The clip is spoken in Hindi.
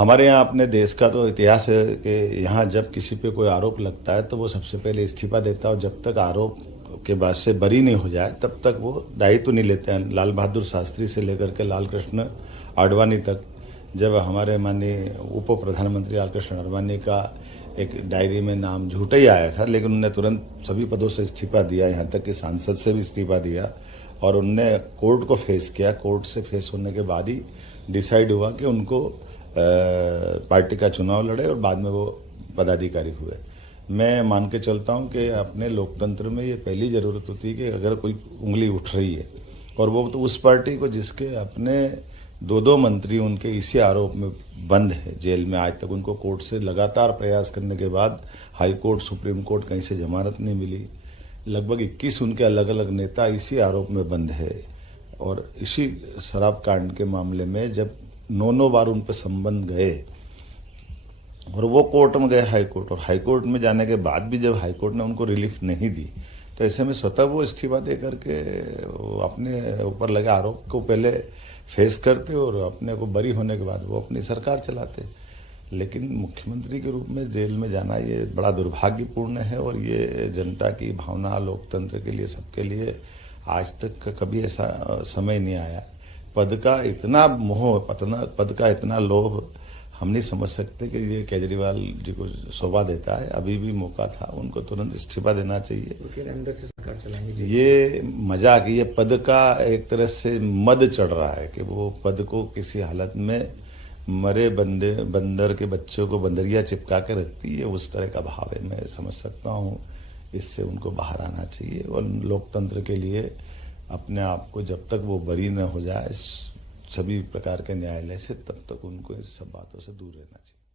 हमारे यहाँ अपने देश का तो इतिहास है कि यहाँ जब किसी पे कोई आरोप लगता है तो वो सबसे पहले इस्तीफा देता है और जब तक आरोप के बाद से बरी नहीं हो जाए तब तक वो दायित्व नहीं लेते हैं। लाल बहादुर शास्त्री से लेकर के लाल कृष्ण आडवाणी तक, जब हमारे माननीय उप प्रधानमंत्री लाल कृष्ण आडवाणी का एक डायरी में नाम झूठा ही आया था, लेकिन उन्होंने तुरंत सभी पदों से इस्तीफा दिया, यहाँ तक कि सांसद से भी इस्तीफा दिया और उनने कोर्ट को फेस किया। कोर्ट से फेस होने के बाद ही डिसाइड हुआ कि उनको पार्टी का चुनाव लड़े और बाद में वो पदाधिकारी हुए। मैं मान के चलता हूं कि अपने लोकतंत्र में ये पहली जरूरत होती है कि अगर कोई उंगली उठ रही है और वो तो उस पार्टी को जिसके अपने दो मंत्री उनके इसी आरोप में बंद है जेल में, आज तक उनको कोर्ट से लगातार प्रयास करने के बाद हाई कोर्ट सुप्रीम कोर्ट कहीं से जमानत नहीं मिली, लगभग 21 उनके अलग अलग नेता इसी आरोप में बंद है। और इसी शराब कांड के मामले में जब 9 बार उन पर संबंध गए और वो कोर्ट में गए हाई कोर्ट, और हाई कोर्ट में जाने के बाद भी जब हाई कोर्ट ने उनको रिलीफ नहीं दी तो ऐसे में स्वतः वो इस्तीफा दे करके अपने ऊपर लगे आरोप को पहले फेस करते और अपने को बरी होने के बाद वो अपनी सरकार चलाते। लेकिन मुख्यमंत्री के रूप में जेल में जाना ये बड़ा दुर्भाग्यपूर्ण है और ये जनता की भावना, लोकतंत्र के लिए, सबके लिए आज तक कभी ऐसा समय नहीं आया। पद का इतना मोह, पद का इतना लोभ हम नहीं समझ सकते कि ये केजरीवाल जी को शोभा देता है। अभी भी मौका था, उनको तुरंत इस्तीफा देना चाहिए। अंदर से सरकार चलाएंगे। ये मजाक, ये पद का एक तरह से मद चढ़ रहा है कि वो पद को किसी हालत में मरे बंदर के बच्चों को बंदरिया चिपका के रखती है, उस तरह का भाव है। मैं समझ सकता हूँ, इससे उनको बाहर आना चाहिए और लोकतंत्र के लिए अपने आप को जब तक वो बरी न हो जाए सभी प्रकार के न्यायालय से, तब तक उनको इस सब बातों से दूर रहना चाहिए।